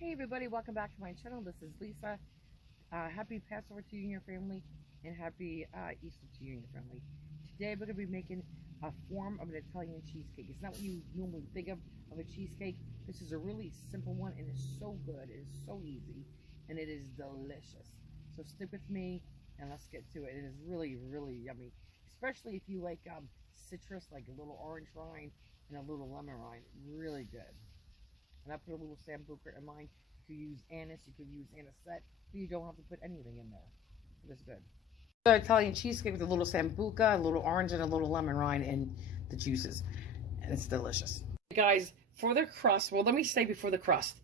Hey everybody, welcome back to my channel. This is Lisa. Happy Passover to you and your family, and happy Easter to you and your family. Today we're going to be making a form of an Italian cheesecake. It's not what you normally think of a cheesecake. This is a really simple one, and it's so good. It is so easy, and it is delicious. So stick with me, and let's get to it. It is really, really yummy, especially if you like citrus, like a little orange rind and a little lemon rind. Really good. And I put a little sambuca in mine. You could use anise, you could use anisette, but you don't have to put anything in there. It is good. So Italian cheesecake with a little sambuca, a little orange, and a little lemon rind and the juices. And it's delicious. Guys, for the crust, well, let me say before the crust,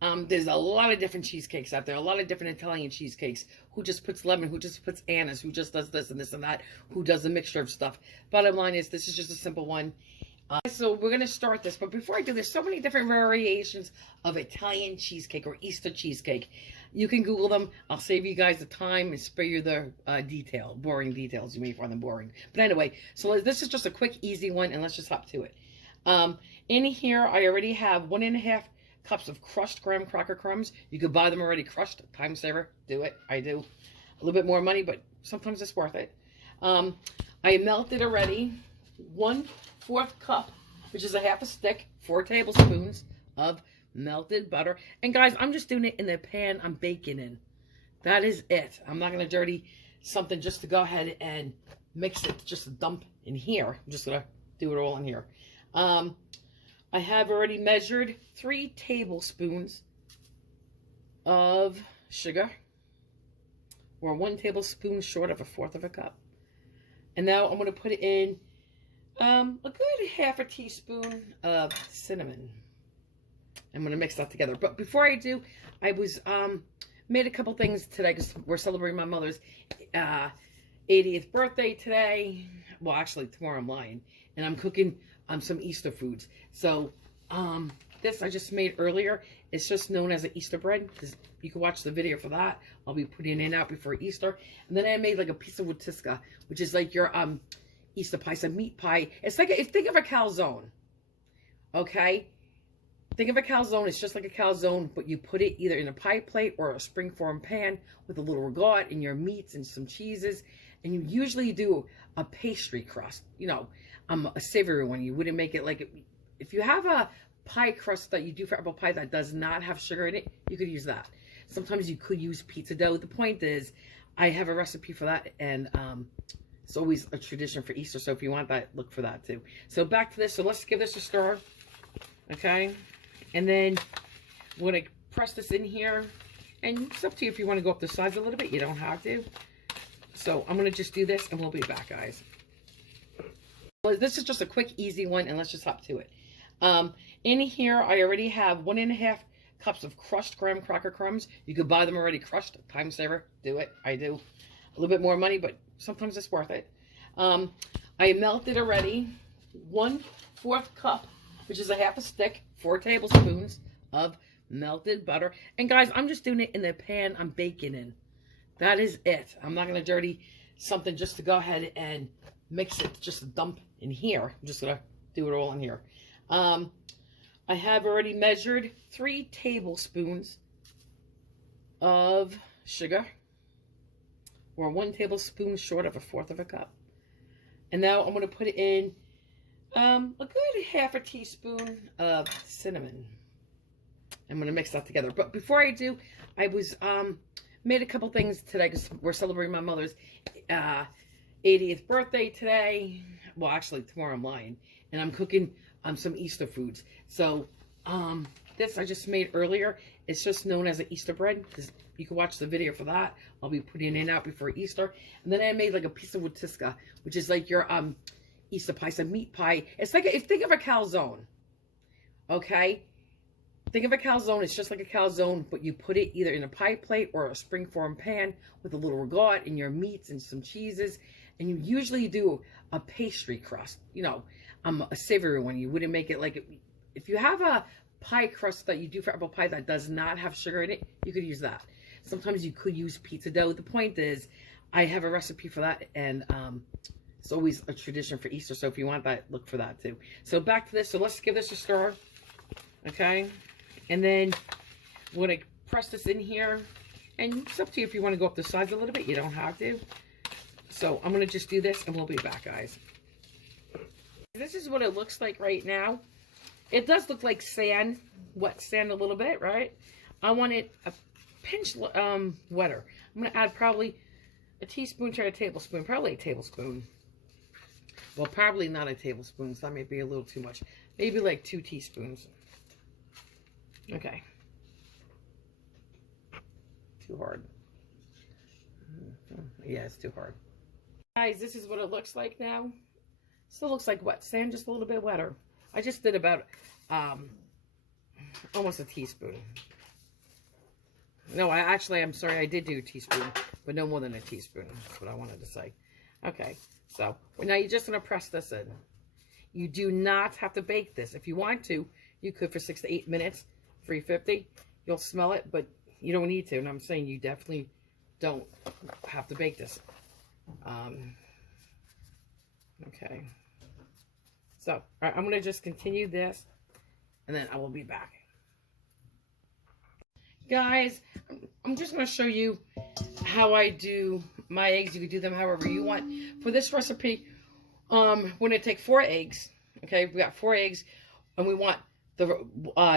there's a lot of different cheesecakes out there, a lot of different Italian cheesecakes. Who just puts lemon, who just puts anise, who just does this and that, who does a mixture of stuff. Bottom line is, this is just a simple one. So we're going to start this, but before I do, there's so many different variations of Italian cheesecake or Easter cheesecake. You can Google them. I'll save you guys the time and spare you the boring details. You may find them boring. But anyway, so this is just a quick, easy one, and let's just hop to it. In here, I already have 1.5 cups of crushed graham cracker crumbs. You could buy them already crushed. Time saver. Do it. I do. A little bit more money, but sometimes it's worth it. I melted already 1/4 cup, which is a half a stick, 4 tablespoons of melted butter. And guys, I'm just doing it in the pan I'm baking in. That is it. I'm not going to dirty something just to go ahead and mix it, just to dump in here. I'm just going to do it all in here. I have already measured 3 tablespoons of sugar, or 1 tablespoon short of 1/4 cup. And now I'm going to put it in a good half a teaspoon of cinnamon. I'm going to mix that together. But before I do, I was made a couple things today because we're celebrating my mother's 80th birthday today. Well, actually, tomorrow I'm lying. And I'm cooking some Easter foods. So this I just made earlier. It's just known as an Easter bread. You can watch the video for that. I'll be putting it out before Easter. And then I made like a piece of wutisca, which is like your Easter pie, some meat pie. It's like, think of a calzone, okay? Think of a calzone. It's just like a calzone, but you put it either in a pie plate or a springform pan with a little ragout and your meats and some cheeses. And you usually do a pastry crust, you know, a savory one. You wouldn't make it like, if you have a pie crust that you do for apple pie that does not have sugar in it, you could use that. Sometimes you could use pizza dough. The point is, I have a recipe for that, and it's always a tradition for Easter, so if you want that, look for that too. So back to this. So let's give this a stir, okay? And then we're going to press this in here, and it's up to you if you want to go up the sides a little bit. You don't have to. So I'm going to just do this, and we'll be back, guys. Well, this is just a quick, easy one, and let's just hop to it. In here, I already have 1.5 cups of crushed graham cracker crumbs. You could buy them already crushed. Time saver. Do it. I do. A little bit more money, but sometimes it's worth it. I melted already 1/4 cup, which is a half a stick, 4 tablespoons of melted butter. And guys, I'm just doing it in the pan I'm baking in. That is it. I'm not going to dirty something just to go ahead and mix it, just to dump in here. I'm just going to do it all in here. I have already measured 3 tablespoons of sugar, or 1 tablespoon short of 1/4 cup. And now I'm going to put it in a good half a teaspoon of cinnamon. I'm going to mix that together. But before I do, I was made a couple things today because we're celebrating my mother's 80th birthday today. Well, actually, tomorrow I'm lying. And I'm cooking some Easter foods. So this I just made earlier. It's just known as an Easter bread. You can watch the video for that. I'll be putting it out before Easter. And then I made like a piece of wutisca, which is like your Easter pie, some meat pie. It's like, think of a calzone, okay? Think of a calzone. It's just like a calzone, but you put it either in a pie plate or a springform pan with a little ragout and your meats and some cheeses. And you usually do a pastry crust, you know, a savory one. You wouldn't make it like, if you have a pie crust that you do for apple pie that does not have sugar in it, you could use that. Sometimes you could use pizza dough. The point is, I have a recipe for that, and it's always a tradition for Easter, so if you want that, look for that too. So back to this. So let's give this a stir, okay? And then we're going to press this in here. And it's up to you if you want to go up the sides a little bit. You don't have to. So I'm going to just do this and we'll be back, guys. This is what it looks like right now. It does look like sand, wet sand a little bit, right? I want it a pinch wetter. I'm going to add probably a teaspoon to a tablespoon, probably a tablespoon. Well, probably not a tablespoon, so that may be a little too much. Maybe like 2 teaspoons. Okay. Too hard. Yeah, it's too hard. Guys, this is what it looks like now. Still looks like wet sand, just a little bit wetter. I just did about almost a teaspoon. No, I'm sorry, I did do a teaspoon, but no more than a teaspoon. That's what I wanted to say. Okay, so now you're just going to press this in. You do not have to bake this. If you want to, you could for 6 to 8 minutes, 350. You'll smell it, but you don't need to. And I'm saying you definitely don't have to bake this. Okay. So, all right, I'm going to just continue this, and then I will be back. Guys, I'm just going to show you how I do my eggs. You can do them however you want. For this recipe, we're going to take 4 eggs. Okay, we got 4 eggs, and we want the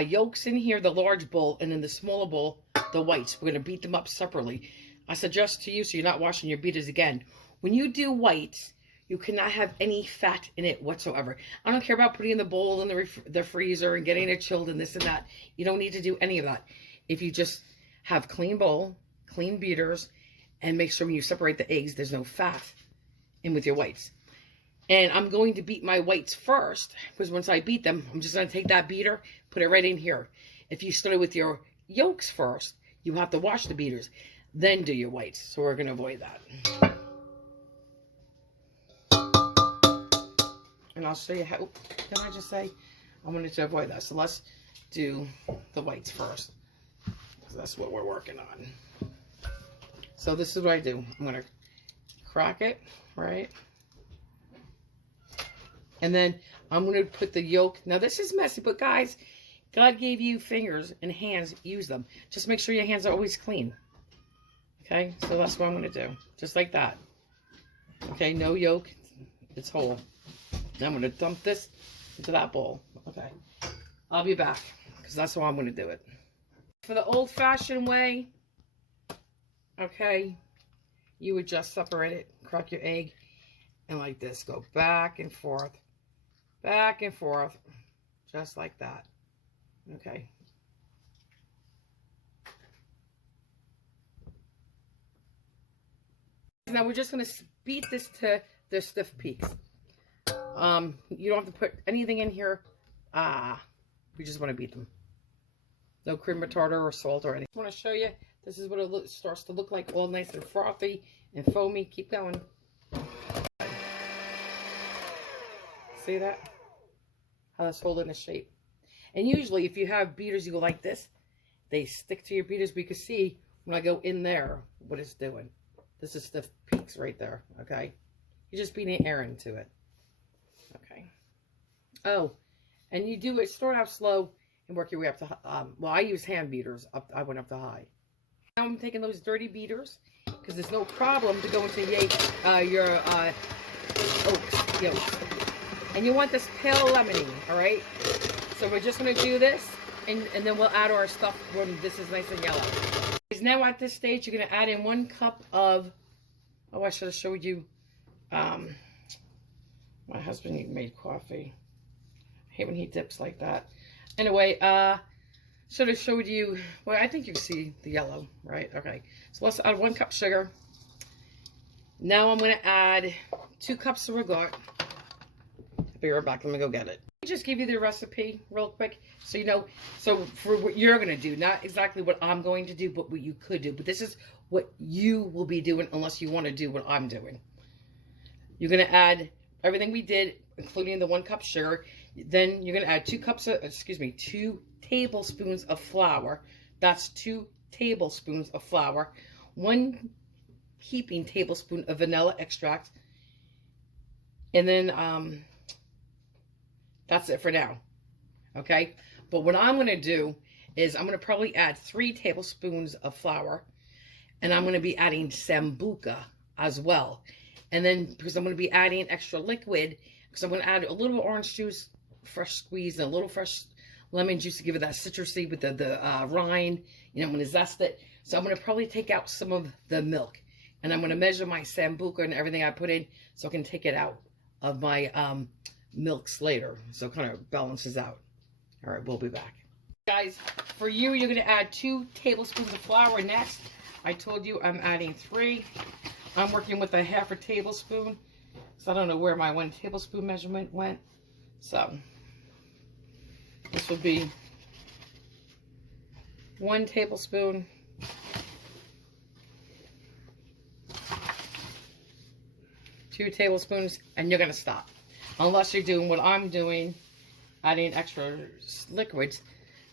yolks in here, the large bowl, and in the smaller bowl, the whites. We're going to beat them up separately. I suggest to you, so you're not washing your beaters again, when you do whites, you cannot have any fat in it whatsoever. I don't care about putting in the bowl in the freezer and getting it chilled and this and that. You don't need to do any of that. If you just have clean bowl, clean beaters, and make sure when you separate the eggs, there's no fat in with your whites. And I'm going to beat my whites first, because once I beat them, I'm just going to take that beater, put it right in here. If you started with your yolks first, you have to wash the beaters, then do your whites. So we're going to avoid that. And I'll show you how, can I just say, I wanted to avoid that. So let's do the whites first, because that's what we're working on. So this is what I do. I'm going to crack it, right? And then I'm going to put the yolk. Now this is messy, but guys, God gave you fingers and hands. Use them. Just make sure your hands are always clean. Okay, so that's what I'm going to do. Just like that. Okay, no yolk. It's whole. Now I'm going to dump this into that bowl. Okay, I'll be back, because that's how I'm going to do it. For the old-fashioned way, okay, you would just separate it, crack your egg, and like this, go back and forth, just like that. Okay. Now we're just going to beat this to the stiff peaks. You don't have to put anything in here. We just want to beat them. No cream or tartar or salt or anything. I want to show you. This is what it starts to look like, all nice and frothy and foamy. Keep going. See that? How that's holding its shape. And usually, if you have beaters, you go like this. They stick to your beaters. But you can see when I go in there what it's doing. This is stiff peaks right there. Okay, you're just beating air into it. Okay. Oh, and you do it, start out slow and work your way up to, well, I use hand beaters. I went up to high. Now I'm taking those dirty beaters, because there's no problem to go into your oats, yolks. And you want this pale lemony, all right? So we're just going to do this, and then we'll add our stuff when this is nice and yellow. Now at this stage, you're going to add in 1 cup of, oh, I should have showed you, my husband made coffee. I hate when he dips like that. Anyway, should have showed you, well, I think you can see the yellow, right? Okay, so let's add 1 cup sugar. Now I'm going to add 2 cups of regard. I'll be right back. Let me go get it. I just give you the recipe real quick, so you know, so for what you're going to do, not exactly what I'm going to do, but what you could do. But this is what you will be doing unless you want to do what I'm doing. You're going to add everything we did, including the 1 cup sugar. Then you're going to add 2 tablespoons of flour. That's 2 tablespoons of flour. 1 heaping tablespoon of vanilla extract. And then that's it for now. Okay? But what I'm going to do is I'm going to probably add 3 tablespoons of flour. And I'm going to be adding Sambuca as well. And then, because I'm going to be adding extra liquid, because I'm going to add a little orange juice, fresh squeezed, and a little fresh lemon juice to give it that citrusy with the rind. You know, I'm going to zest it. So I'm going to probably take out some of the milk. And I'm going to measure my Sambuca and everything I put in so I can take it out of my milks later. So it kind of balances out. All right, we'll be back. Guys, for you, you're going to add 2 tablespoons of flour next. I told you I'm adding 3. I'm working with a 1/2 tablespoon. So I don't know where my 1 tablespoon measurement went. So this would be 1 tablespoon. 2 tablespoons, and you're going to stop. Unless you're doing what I'm doing, adding extra liquids,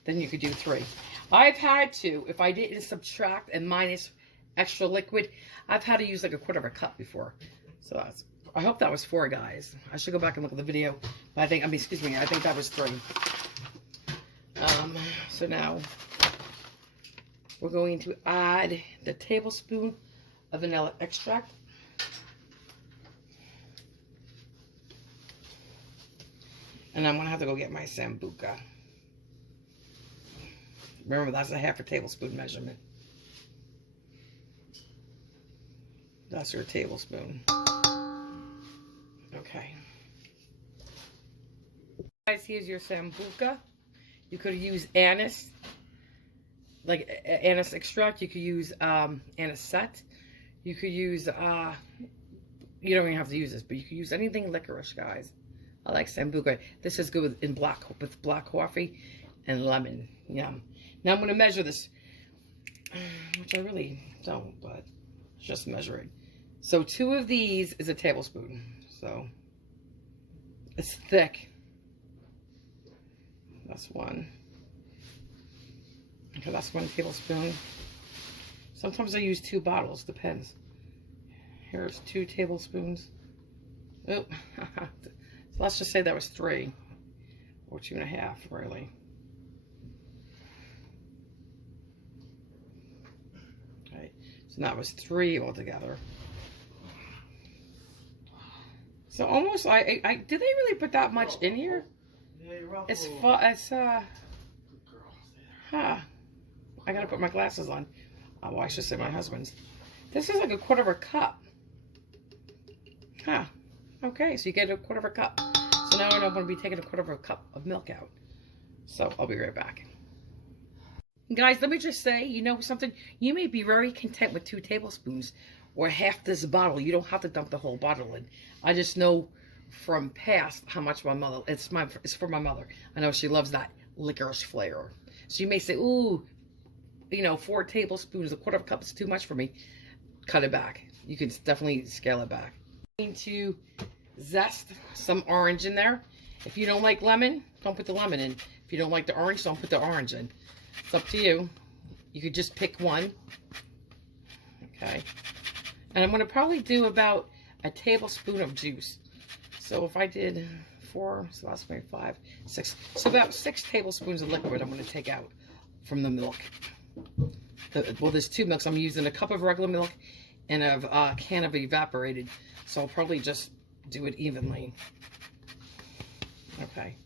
then you could do 3. I've had to, if I didn't subtract and minus extra liquid, I've had to use like a 1/4 cup before. So that's, I hope that was 4, guys. I should go back and look at the video. But I think, excuse me, I think that was 3. So now we're going to add the tablespoon of vanilla extract. And I'm going to have to go get my Sambuca. Remember, that's a 1/2 tablespoon measurement. That's your tablespoon. Okay. Guys, here's your Sambuca. You could use anise, like anise extract. You could use anisette. You could use, you don't even have to use this, but you could use anything licorice, guys. I like Sambuca. This is good with black coffee and lemon. Yum. Now I'm going to measure this, which I really don't, but just measure it. So 2 of these is a tablespoon. So it's thick. That's 1. Okay, that's 1 tablespoon. Sometimes I use 2 bottles, depends. Here's 2 tablespoons. Oh, so let's just say that was 3 or 2.5, really. Okay, so that was 3 altogether. So almost, did they really put that much in here? Yeah, you're welcome. I gotta put my glasses on. Well, I should say my husband's. This is like a 1/4 cup. Huh. Okay, so you get a 1/4 cup. So now I'm going to be taking a 1/4 cup of milk out. So I'll be right back. Guys, let me just say, you know something? You may be very content with 2 tablespoons or half this bottle. You don't have to dump the whole bottle in. I just know from past how much my mother, it's for my mother. I know she loves that licorice flavor. So you may say, ooh, you know, 4 tablespoons, a 1/4 cup is too much for me. Cut it back. You can definitely scale it back. I'm going to zest some orange in there. If you don't like lemon, don't put the lemon in. If you don't like the orange, don't put the orange in. It's up to you. You could just pick 1. Okay. And I'm going to probably do about a tablespoon of juice. So if I did 4, so that's maybe 5, 6. So about 6 tablespoons of liquid I'm going to take out from the milk. Well, there's 2 milks. I'm using a cup of regular milk and a can of evaporated. So I'll probably just do it evenly. Okay.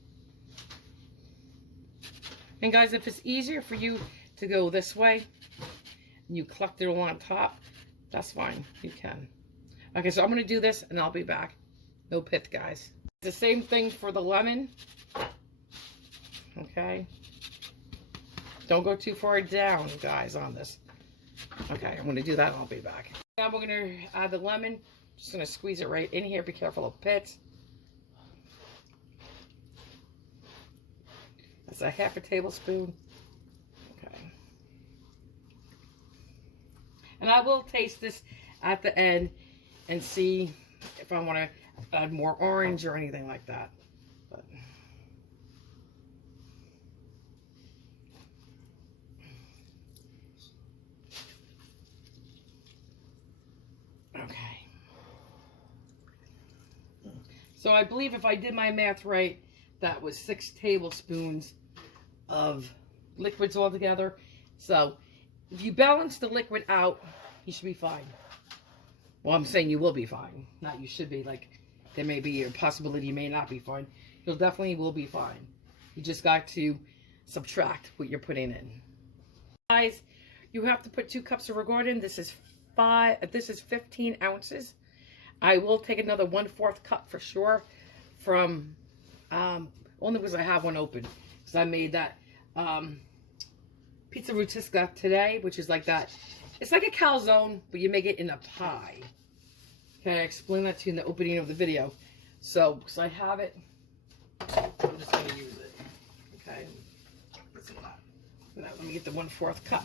And guys, if it's easier for you to go this way, and you collect it all on top, that's fine. You can. Okay, so I'm going to do this, and I'll be back. No pith, guys. The same thing for the lemon. Okay. Don't go too far down, guys, on this. Okay, I'm going to do that, and I'll be back. Now we're going to add the lemon. Just going to squeeze it right in here. Be careful of pits. That's a 1/2 tablespoon. Okay. And I will taste this at the end and see if I want to add more orange or anything like that. But okay. So I believe if I did my math right, that was 6 tablespoons of liquids all together. So if you balance the liquid out, you should be fine. Well, I'm saying you will be fine. Not you should be. Like, there may be a possibility you may not be fine. You'll definitely will be fine. You just got to subtract what you're putting in. Guys, you have to put 2 cups of regard in. This is 15 ounces. I will take another 1/4 cup for sure from, only because I have one open. Because I made that pizza rutisca today, which is like that. It's like a calzone, but you make it in a pie. Okay, I explained that to you in the opening of the video. So, because I have it, I'm just going to use it. Okay. Now, let me get the 1/4 cup.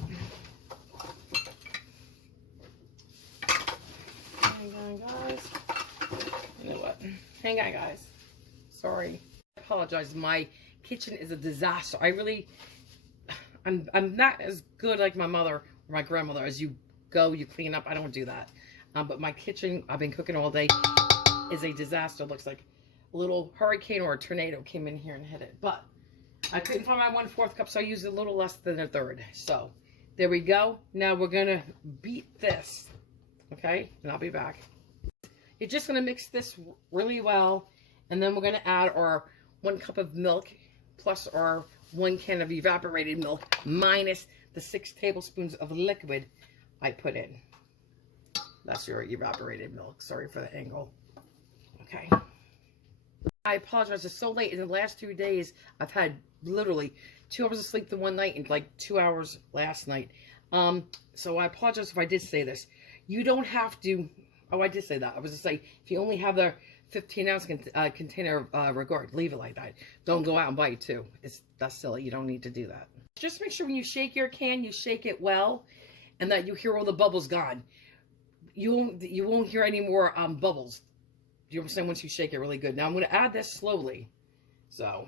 Hang on, guys. You know what? Hang on, guys. Sorry. I apologize. My kitchen is a disaster. I'm not as good like my mother or my grandmother. As you go, you clean up. I don't do that. But my kitchen, I've been cooking all day, is a disaster. It looks like a little hurricane or a tornado came in here and hit it. But I couldn't find my 1/4 cup, so I used a little less than 1/3. So there we go. Now we're going to beat this. Okay? And I'll be back. You're just going to mix this really well. And then we're going to add our 1 cup of milk plus our 1 can of evaporated milk minus the 6 tablespoons of liquid I put in. That's your evaporated milk. Sorry for the angle. Okay. I apologize. It's so late. In the last 2 days, I've had literally 2 hours of sleep the one night and like 2 hours last night. So I apologize if I did say this. You don't have to... Oh, I did say that. I was to say, if you only have the 15-ounce container regard, leave it like that. Don't go out and buy 2. That's silly. You don't need to do that. Just make sure when you shake your can, you shake it well, and that you hear all the bubbles gone. You won't hear any more bubbles. You understand? Once you shake it really good. Now I'm going to add this slowly. So,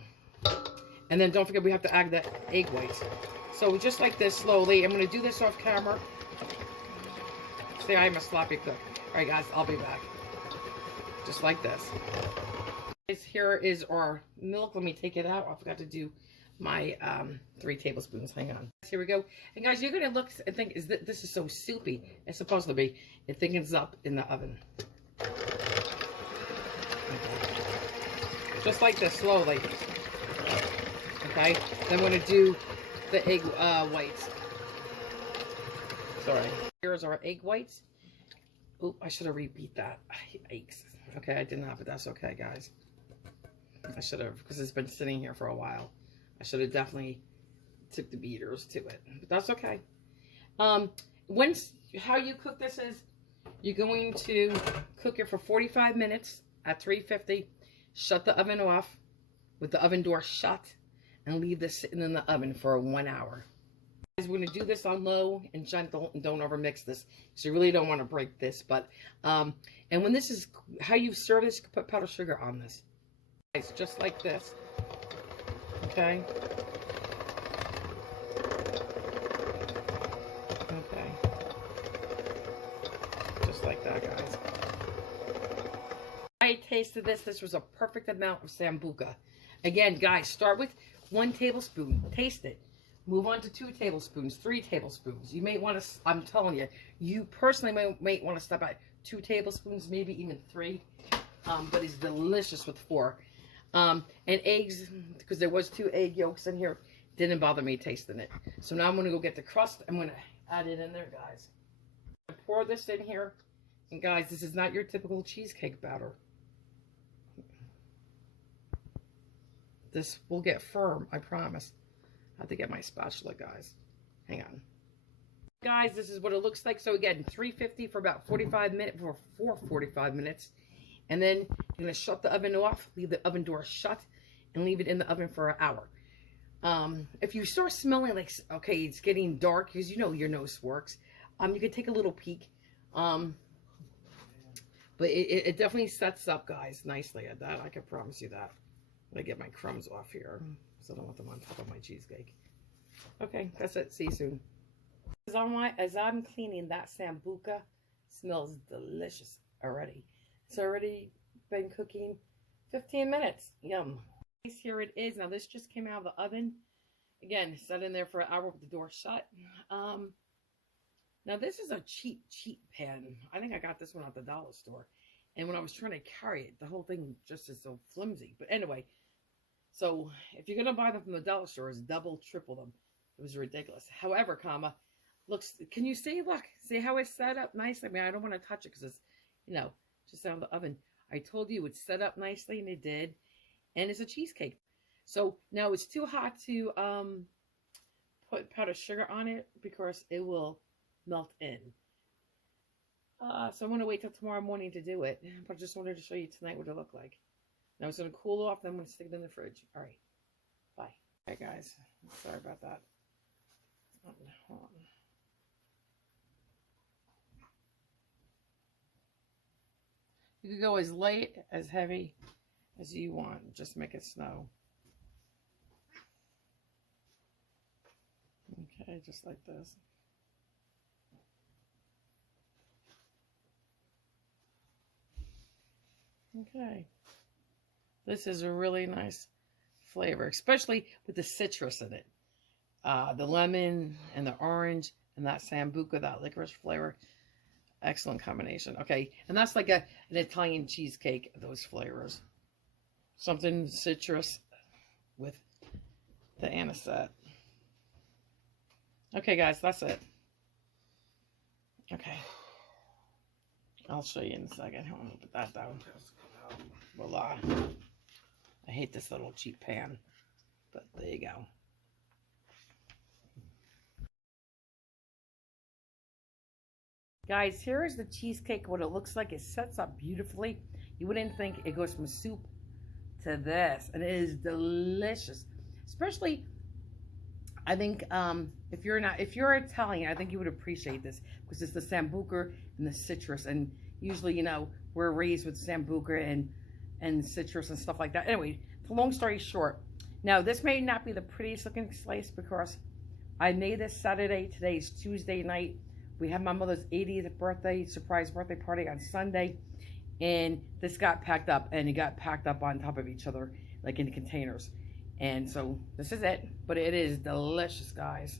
and then don't forget we have to add the egg whites. So just like this slowly. I'm going to do this off camera. See, I'm a sloppy cook. All right, guys, I'll be back. Just like this. Here is our milk. Let me take it out. I forgot to do my 3 tablespoons. Hang on. Here we go. And guys, you're going to look and think, this is so soupy. It's supposed to be. It thickens up in the oven. Okay. Just like this, slowly. Okay. Then I'm going to do the egg whites. Sorry. Here's our egg whites. Oop, I should have repeat that. Yikes. Okay, I didn't have it. That's okay, guys. I should have, because it's been sitting here for a while. I should have definitely took the beaters to it. But that's okay. How you cook this is, you're going to cook it for 45 minutes at 350. Shut the oven off with the oven door shut. And leave this sitting in the oven for 1 hour. We're going to do this on low and gentle, and don't overmix this. So you really don't want to break this. But and when this is how you serve this, you can put powdered sugar on this. It's just like this. Okay. Okay. Just like that, guys. I tasted this. This was a perfect amount of sambuca. Again, guys, start with 1 tablespoon. Taste it. Move on to 2 tablespoons, 3 tablespoons. You may want to, I'm telling you, you personally might want to stop at 2 tablespoons, maybe even 3. But it's delicious with 4. And eggs, because there was 2 egg yolks in here, didn't bother me tasting it. So now I'm going to go get the crust. I'm going to add it in there, guys. I pour this in here. And guys, this is not your typical cheesecake batter. This will get firm, I promise. I have to get my spatula, guys. Hang on. Guys, this is what it looks like. So again, 350 for about 45 minutes, for 45 minutes. And then you're going to shut the oven off, leave the oven door shut, and leave it in the oven for an hour. If you start smelling like, okay, it's getting dark, because you know your nose works, you can take a little peek. But it definitely sets up, guys, nicely at that. I can promise you that. I'm going to get my crumbs off here, so I don't want them on top of my cheesecake. Okay, that's it. See you soon. As I'm cleaning, that sambuca smells delicious already. It's already been cooking 15 minutes. Yum. Here it is. Now, this just came out of the oven. Again, sat in there for an hour with the door shut. Now this is a cheap pan. I think I got this one at the dollar store. And when I was trying to carry it, the whole thing just is so flimsy. But anyway, so if you're going to buy them from the dollar store, it's double, triple them. It was ridiculous. However, looks, can you see, look, see how it's set up nicely? I mean, I don't want to touch it because it's, you know, just out of the oven. I told you it's set up nicely, and it did. And it's a cheesecake. So now it's too hot to put powdered sugar on it because it will melt in. So I'm going to wait till tomorrow morning to do it. But I just wanted to show you tonight what it looked like. Now it's going to cool off, then I'm going to stick it in the fridge. All right. Bye. All right, guys. Sorry about that. Hold on. You can go as light, as heavy as you want. Just make it snow. Okay, just like this. Okay. This is a really nice flavor, especially with the citrus in it. The lemon and the orange and that sambuca, that licorice flavor. Excellent combination. Okay, and that's like an Italian cheesecake, those flavors. Something citrus with the anisette. Okay, guys, that's it. Okay. I'll show you in a second. I'm going to put that down. Voila. I hate this little cheap pan, but there you go. Guys, here is the cheesecake, what it looks like. It sets up beautifully. You wouldn't think it goes from soup to this, and it is delicious. Especially, I think if you're Italian, I think you would appreciate this because it's the sambuca and the citrus, and usually, you know, we're raised with sambuca and citrus and stuff like that. Anyway, long story short, now this may not be the prettiest looking slice because I made this Saturday. Today's Tuesday night. We had my mother's 80th birthday, surprise birthday party on Sunday, and this got packed up, and it got packed up on top of each other, like in containers. And so this is it, but it is delicious, guys.